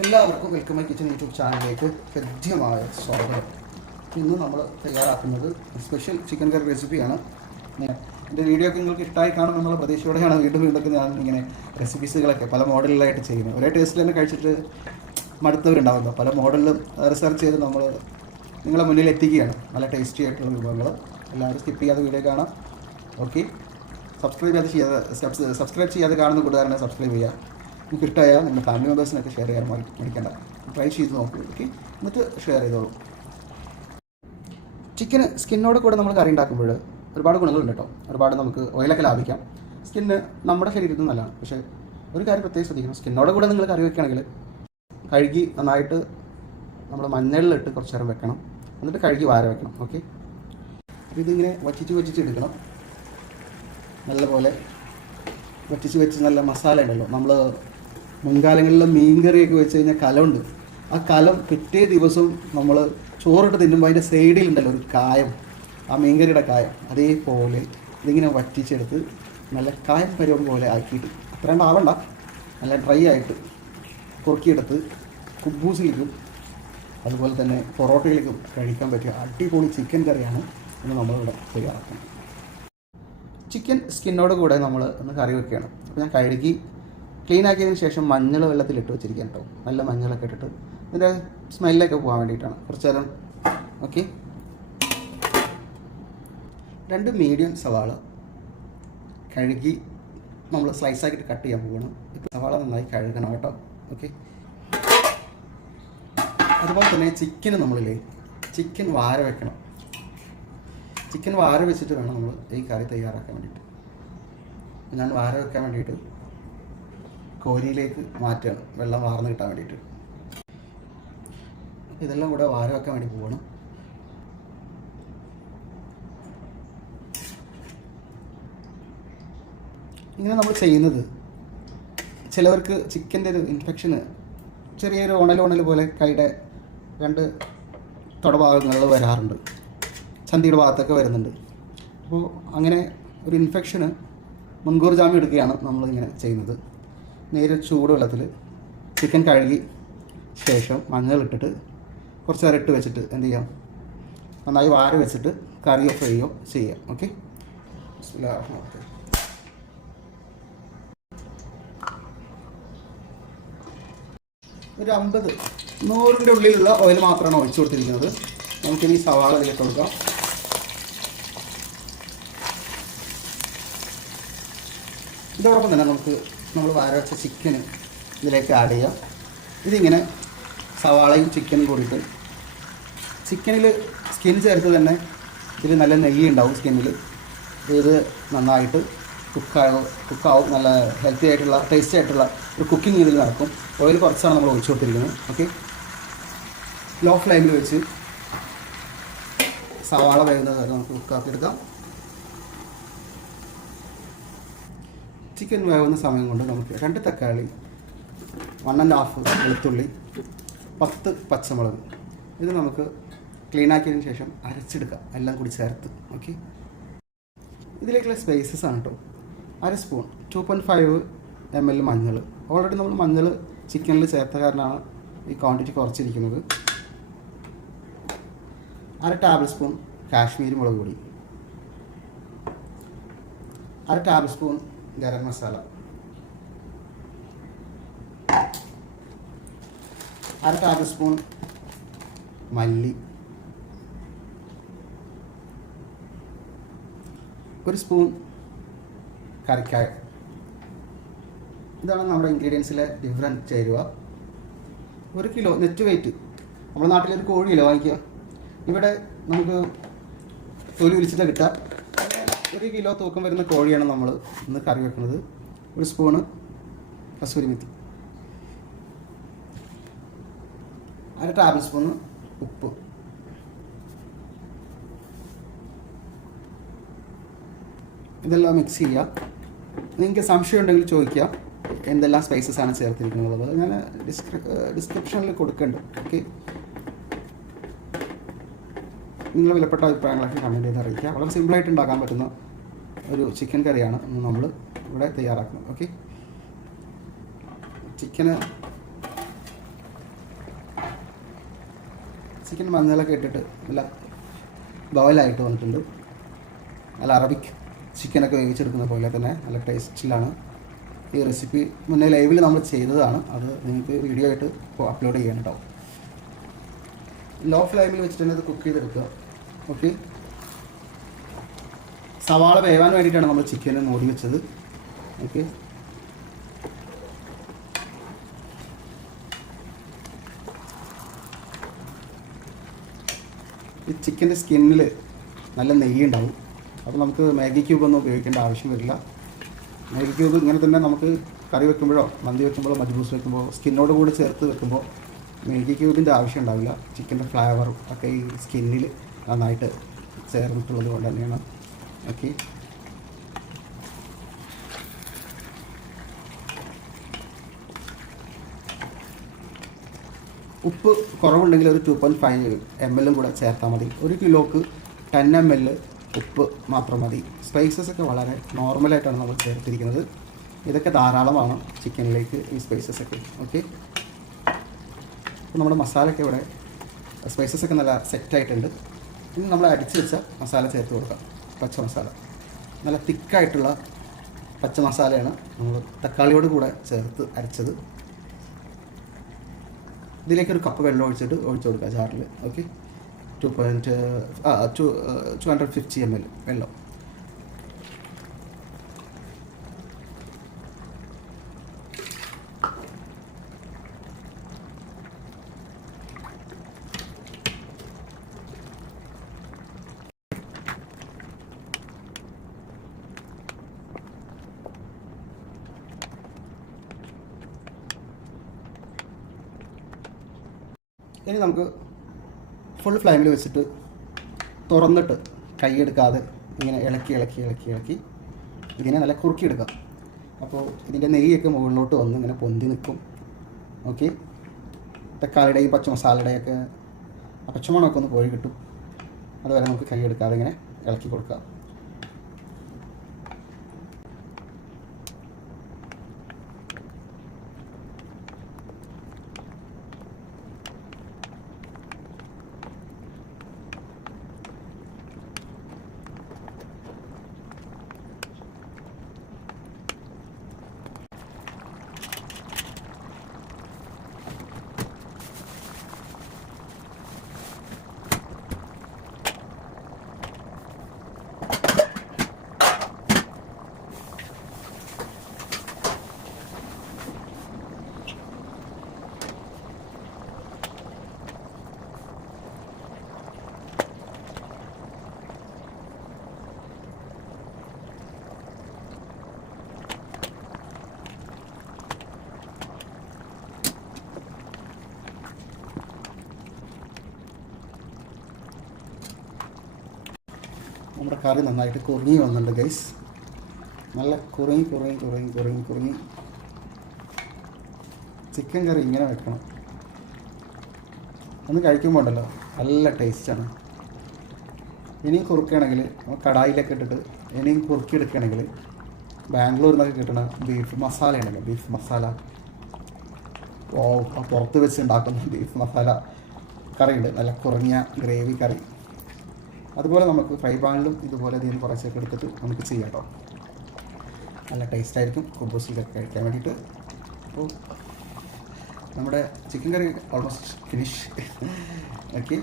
എല്ലാവർക്കും welcome my kitchen YouTube ചാനലിലേക്ക് ഹൃദ്യമായ സ്വാഗതം. ഇന്ന് നമ്മൾ തയ്യാറാക്കുന്നത് സ്പെഷ്യൽ ചിക്കൻ കറി റെസിപ്പിയാണ് എന്റെ വീഡിയോ ഒക്കെ നിങ്ങൾക്ക് ഇഷ്ടമായി കാണും എന്നുള്ള പ്രതീക്ഷയോടെയാണ് വീണ്ടും വീണ്ടും ഞാൻ ഇങ്ങനെ റെസിപ്പീസുകളൊക്കെ പല മോഡലിലായിട്ട് ചെയ്യുന്നത്. ഒരേ ടേസ്റ്റിൽ തന്നെ കഴിച്ചിട്ട് മടുത്തവരുണ്ടാവുമല്ലോ. പല മോഡലിലും റിസർച്ച് ചെയ്ത് നമ്മൾ നിങ്ങളെ മുന്നിൽ എത്തിക്കുകയാണ്. നല്ല ടേസ്റ്റി ആയിട്ടുള്ള വിഭവങ്ങൾ. എല്ലാവരും സ്കിപ്പ് ചെയ്യാതെ വീഡിയോ കാണാം. ഓക്കെ സബ്സ്ക്രൈബ് ചെയ്യാതെ സബ്സ്ക്രൈബ് ചെയ്യാതെ കാണുന്ന കൂട്ടുകാരനെ സബ്സ്ക്രൈബ് ചെയ്യുക. നിങ്ങൾക്ക് ഇഷ്ടമായ നിങ്ങളുടെ ഫാമിലി മെമ്പേഴ്സിനൊക്കെ ഷെയർ ചെയ്യാൻ മടിക്കേണ്ട. ട്രൈ ചെയ്ത് നോക്കൂ ഓക്കെ എന്നിട്ട് ഷെയർ ചെയ്തോളൂ. ചിക്കൻ സ്കിന്നോട് കൂടെ നമ്മൾ കറി ഉണ്ടാക്കുമ്പോൾ ഒരുപാട് ഗുണങ്ങളുണ്ട് കേട്ടോ. ഒരുപാട് നമുക്ക് ഓയിലൊക്കെ ലാഭിക്കാം. സ്കിന്ന് നമ്മുടെ ശരീരത്തിൽ നല്ലതാണ്. പക്ഷേ ഒരു കാര്യം പ്രത്യേകം ശ്രദ്ധിക്കണം. സ്കിന്നോട് കൂടെ നിങ്ങൾ കറി വെക്കുകയാണെങ്കിൽ കഴുകി നന്നായിട്ട് നമ്മൾ മഞ്ഞളിലിട്ട് കുറച്ച് നേരം വെക്കണം. എന്നിട്ട് കഴുകി വാര വെക്കണം ഓക്കെ അപ്പോൾ ഇതിങ്ങനെ വച്ചിച്ച് വച്ചിച്ച് എടുക്കണം. നല്ലപോലെ വറ്റിച്ച് വെച്ച് നല്ല മസാല ഉണ്ടല്ലോ. നമ്മൾ മുൻകാലങ്ങളിൽ മീൻകറിയൊക്കെ വെച്ച് കഴിഞ്ഞാൽ കലമുണ്ട്. ആ കലം പിറ്റേ ദിവസം നമ്മൾ ചോറിട്ട് തിന്നുമ്പോൾ അതിന്റെ സൈഡിലുണ്ടല്ലോ ഒരു കായം. ആ മീൻകറിയുടെ കായം. അതേപോലെ ഇതിങ്ങനെ വറ്റിച്ചെടുത്ത് നല്ല കായം പരുവം പോലെ ആക്കിയിട്ട് അത്രയും ആവണ്ട. നല്ല ഡ്രൈ ആയിട്ട് കുറുക്കിയെടുത്ത് കുബൂസിലേക്കും അതുപോലെ തന്നെ പൊറോട്ടയിലേക്കും കഴിക്കാൻ പറ്റിയ അടിപൊളി ചിക്കൻ കറിയാണ് ഇന്ന് നമ്മളിവിടെ തയ്യാറാക്കുന്നത്. ചിക്കൻ സ്കിന്നോട് കൂടെ നമ്മൾ ഒന്ന് കറി വെക്കുകയാണ്. അപ്പോൾ ഞാൻ കഴുകി ക്ലീൻ ആക്കിയതിന് ശേഷം മഞ്ഞൾ വെള്ളത്തിൽ ഇട്ട് വെച്ചിരിക്കാൻ കേട്ടോ നല്ല മഞ്ഞളൊക്കെ ഇട്ടിട്ട് ഇതിന്റെ സ്മെല്ലൊക്കെ പോകാൻ വേണ്ടിയിട്ടാണ്. കുറച്ച് നേരം ഓക്കെ രണ്ട് മീഡിയം സവാള കഴുകി നമ്മൾ സ്ലൈസ് ആക്കിയിട്ട് കട്ട് ചെയ്യാൻ പോകണം ഇപ്പോൾ സവാള നന്നായി കഴുകണം കേട്ടോ ഓക്കെ അതുപോലെ തന്നെ ചിക്കന് നമ്മളില്ലേ ചിക്കൻ വാര വെക്കണം. ചിക്കൻ വാര വെച്ചിട്ട് വേണം നമ്മൾ ഈ കറി തയ്യാറാക്കാൻ വേണ്ടിയിട്ട്. ഞാൻ വാര വെക്കാൻ വേണ്ടിയിട്ട് കോരിയിലേക്ക് മാറ്റണം വെള്ളം വാർന്ന് കിട്ടാൻ വേണ്ടിയിട്ട്. ഇതെല്ലാം കൂടെ വാര വെക്കാൻ വേണ്ടി പോകണം ഇങ്ങനെ നമ്മൾ ചെയ്യുന്നത് ചിലവർക്ക് ചിക്കന്റെ ഒരു ഇൻഫെക്ഷന് ചെറിയൊരു ഉണൽ ഉണൽ പോലെ കൈയുടെ രണ്ട് തുടഭാഗങ്ങളിൽ വരാറുണ്ട്. ചന്തിയുടെ ഭാഗത്തൊക്കെ വരുന്നുണ്ട്. അപ്പോൾ അങ്ങനെ ഒരു ഇൻഫെക്ഷന് മുൻകൂർ ജാമ്യം എടുക്കുകയാണ് നമ്മളിങ്ങനെ ചെയ്യുന്നത്. നേരെ ചൂടുവെള്ളത്തിൽ ചിക്കൻ കഴുകി ശേഷം മഞ്ഞൾ ഇട്ടിട്ട് കുറച്ച് നേരം ഇട്ട് വെച്ചിട്ട് എന്ത് ചെയ്യാം? നന്നായി വാര വെച്ചിട്ട് കറിയോ ഫ്രൈയോ ചെയ്യാം. ഓക്കെ ഒരു അമ്പത് നൂറിന്റെ ഉള്ളിലുള്ള ഓയിൽ മാത്രമാണ് ഒഴിച്ചു കൊടുത്തിരിക്കുന്നത്. നമുക്കിനി സവാള ഇതിലേക്ക് കൊടുക്കാം. ഇതോടൊപ്പം തന്നെ നമുക്ക് നമ്മൾ വാര വെച്ച ചിക്കന് ഇതിലേക്ക് ആഡ് ചെയ്യാം. ഇതിങ്ങനെ സവാളയും ചിക്കനും കൂടിയിട്ട്. ചിക്കനിൽ സ്കിൻ ചേർത്ത് തന്നെ ഇതിൽ നല്ല നെയ്യ് ഉണ്ടാവും സ്കിന്നിൽ ഇത് നന്നായിട്ട് കുക്കാവും കുക്കാവും നല്ല ഹെൽത്തി ആയിട്ടുള്ള ടേസ്റ്റി ആയിട്ടുള്ള ഒരു കുക്കിംഗ് ഇതിൽ നടക്കും. ഓയിൽ കുറച്ചാണ് നമ്മൾ ഒഴിച്ചു കൊടുത്തിരിക്കുന്നത്. ഓക്കെ ലോ ഫ്ലെയിമിൽ വെച്ച് സവാള വേഗം നമുക്ക് കുക്കാക്കി എടുക്കാം ചിക്കൻ വേവുന്ന സമയം കൊണ്ട് നമുക്ക് രണ്ട് തക്കാളി വൺ ആൻഡ് ഹാഫ് വെളുത്തുള്ളി പത്ത് പച്ചമുളക്. ഇത് നമുക്ക് ക്ലീൻ ആക്കിയതിന് ശേഷം അരച്ചെടുക്കാം. എല്ലാം കൂടി ചേർത്ത്. ഓക്കെ ഇതിലേക്കുള്ള സ്പൈസസ് ആണ് കേട്ടോ അര spoon two point five M L മഞ്ഞൾ. ഓൾറെഡി നമ്മൾ മഞ്ഞൾ ചിക്കനിൽ ചേർത്ത കാരണമാണ് ഈ ക്വാണ്ടിറ്റി കുറച്ചിരിക്കുന്നത്. അര ടേബിൾ സ്പൂൺ കാശ്മീരി മുളക് പൊടി. അര ടേബിൾ സ്പൂൺ ഗരം മസാല. അര ടേബിൾ സ്പൂൺ മല്ലി. ഒരു സ്പൂൺ കറിക്കായ. ഇതാണ് നമ്മുടെ ഇൻഗ്രീഡിയൻസിലെ ഡിഫറൻസ് ചേരുവ. ഒരു കിലോ നെറ്റ് വെയിറ്റ് നമ്മുടെ നാട്ടിലൊരു കോഴിയില്ല വാങ്ങിക്കുക? ഇവിടെ നമുക്ക് തൊലി വിരിച്ചിട്ട് കിട്ടുക. ഒരു കിലോ തൂക്കം വരുന്ന കോഴിയാണ് നമ്മൾ ഇന്ന് കറി വെക്കുന്നത്. ഒരു സ്പൂണ് കസൂരി മെത്തി അര ടേബിൾ സ്പൂണ് ഉപ്പ്. ഇതെല്ലാം മിക്സ് ചെയ്യുക. നിങ്ങൾക്ക് സംശയം ഉണ്ടെങ്കിൽ ചോദിക്കുക. എന്തെല്ലാം സ്പൈസസ് ആണ് ചേർത്തിരിക്കുന്നത്. ഞാൻ ഞാൻ ഡിസ്ക്രിപ്ഷനിൽ കൊടുക്കുന്നുണ്ട്. ഓക്കെ നിങ്ങളുടെ വിലപ്പെട്ട അഭിപ്രായങ്ങളൊക്കെ കമന്റ് ചെയ്ത് അറിയിക്കുക. വളരെ സിമ്പിളായിട്ട് ഉണ്ടാക്കാൻ പറ്റുന്ന ഒരു ചിക്കൻ കറിയാണ് നമ്മൾ ഇവിടെ തയ്യാറാക്കുന്നത്. ഓക്കെ ചിക്കന് ചിക്കൻ മഞ്ഞളൊക്കെ ഇട്ടിട്ട് നല്ല ബോയിലായിട്ട് വന്നിട്ടുണ്ട്. നല്ല അറബിക് ചിക്കനൊക്കെ വേവിച്ചെടുക്കുന്ന പോലെ തന്നെ നല്ല ടേസ്റ്റിലാണ് ഈ റെസിപ്പി മുന്നേ ലൈവിൽ നമ്മൾ ചെയ്തതാണ്. അത് നിങ്ങൾക്ക് വീഡിയോ ആയിട്ട് അപ്ലോഡ് ചെയ്യണം കേട്ടോ ലോ ഫ്ലെയിമിൽ വെച്ചിട്ട് തന്നെ അത് കുക്ക് ചെയ്തെടുക്കുക. ഓക്കെ. സവാള വേവാൻ വേണ്ടിയിട്ടാണ് നമ്മൾ ചിക്കനെ മൂടി വെച്ചത്. ഓക്കെ. ഈ ചിക്കന്റെ സ്കിന്നിൽ നല്ല നെയ്യ് ഉണ്ടാവും. അപ്പോൾ നമുക്ക് മാഗി ക്യൂബ് ഒന്നും ഉപയോഗിക്കേണ്ട ആവശ്യം വരില്ല. മാഗി ക്യൂബ് ഇങ്ങനെ തന്നെ നമുക്ക് കറി വെക്കുമ്പോഴോ മന്തി വെക്കുമ്പോഴോ മജ്ബൂസ് വെക്കുമ്പോൾ സ്കിന്നോട് കൂടി ചേർത്ത് വെക്കുമ്പോൾ മാഗി ക്യൂബിന്റെ ആവശ്യം ഉണ്ടാവില്ല. ചിക്കന്റെ ഫ്ലേവറും ഒക്കെ ഈ സ്കിന്നിൽ നന്നായിട്ട് ചേർന്നിട്ടുള്ളത് കൊണ്ട് തന്നെയാണ്. ഓക്കെ. ഉപ്പ് കുറവുണ്ടെങ്കിൽ ഒരു ടു പോയിന്റ് ഫൈവ് എം എല്ലും കൂടെ ചേർത്താൽ മതി. ഒരു കിലോക്ക് ടെൻ എം എൽ ഉപ്പ് മാത്രം മതി. സ്പൈസസ് ഒക്കെ വളരെ നോർമലായിട്ടാണ് നമ്മൾ ചേർത്തിരിക്കുന്നത്. ഇതൊക്കെ ധാരാളമാണ് ചിക്കനിലേക്ക് ഈ സ്പൈസസ് ഒക്കെ. ഓക്കെ. അപ്പോൾ നമ്മുടെ മസാലയൊക്കെ ഇവിടെ സ്പൈസസ് ഒക്കെ നല്ല സെറ്റായിട്ടുണ്ട് ഇനി നമ്മൾ അടിച്ച് വെച്ച മസാല ചേർത്ത് കൊടുക്കാം. പച്ച മസാല. നല്ല തിക്കായിട്ടുള്ള പച്ച മസാലയാണ് നമ്മൾ തക്കാളിയോട് കൂടെ ചേർത്ത് അരച്ചത്. ഇതിലേക്ക് ഒരു കപ്പ് വെള്ളം ഒഴിച്ചിട്ട് ഒഴിച്ചു കൊടുക്കുക ചാറിൽ okay two point ah two two hundred fifty M L വെള്ളം. ഇനി നമുക്ക് ഫുൾ ഫ്ലെയിമിൽ വെച്ചിട്ട് തുറന്നിട്ട് കൈയെടുക്കാതെ ഇങ്ങനെ ഇളക്കി ഇളക്കി ഇളക്കി ഇളക്കി ഇതിനെ നല്ല കുറുക്കിയെടുക്കാം. അപ്പോൾ ഇതിന്റെ നെയ്യൊക്കെ മുകളിലോട്ട് വന്ന് ഇങ്ങനെ പൊന്തി നിൽക്കും. ഓക്കെ തക്കാളിയുടെയും പച്ചമസാലയുടെയൊക്കെ പച്ചമണമൊക്കെ ഒന്ന് പോയി കിട്ടും. അതുവരെ നമുക്ക് കൈയെടുക്കാതെ ഇങ്ങനെ ഇളക്കി കൊടുക്കാം. നമ്മുടെ കറി നന്നായിട്ട് കുറുങ്ങി വന്നിട്ടുണ്ട് ഗൈസ് നല്ല കുറുങ്ങി കുറുങ്ങി കുറുങ്ങി കുറുങ്ങി കുറുങ്ങി ചിക്കൻ കറി ഇങ്ങനെ വെക്കണം. ഒന്ന് കഴിക്കുമ്പോൾ ഉണ്ടല്ലോ നല്ല ടേസ്റ്റാണ് ഇനിയും കുറുക്കുകയാണെങ്കിൽ കടായിലൊക്കെ ഇട്ടിട്ട് ഇനിയും കുറുക്കി എടുക്കുകയാണെങ്കിൽ ബാംഗ്ലൂരിൽ നിന്നൊക്കെ കിട്ടണ ബീഫ് മസാലയാണല്ലോ ബീഫ് മസാല പുറത്ത് വെച്ച് ഉണ്ടാക്കുന്ന ബീഫ് മസാല കറിയുണ്ട് നല്ല കുറഞ്ഞ ഗ്രേവി കറി. അതുപോലെ നമുക്ക് ഫ്രൈ പാനിലും ഇതുപോലെ ഇതിന് കുറച്ചൊക്കെ എടുത്തിട്ട് നമുക്ക് ചെയ്യാം കേട്ടോ നല്ല ടേസ്റ്റ് ആയിരിക്കും. കുബൂസിലൊക്കെ കഴിക്കാൻ വേണ്ടിയിട്ട്. അപ്പോൾ നമ്മുടെ chicken curry almost finish okay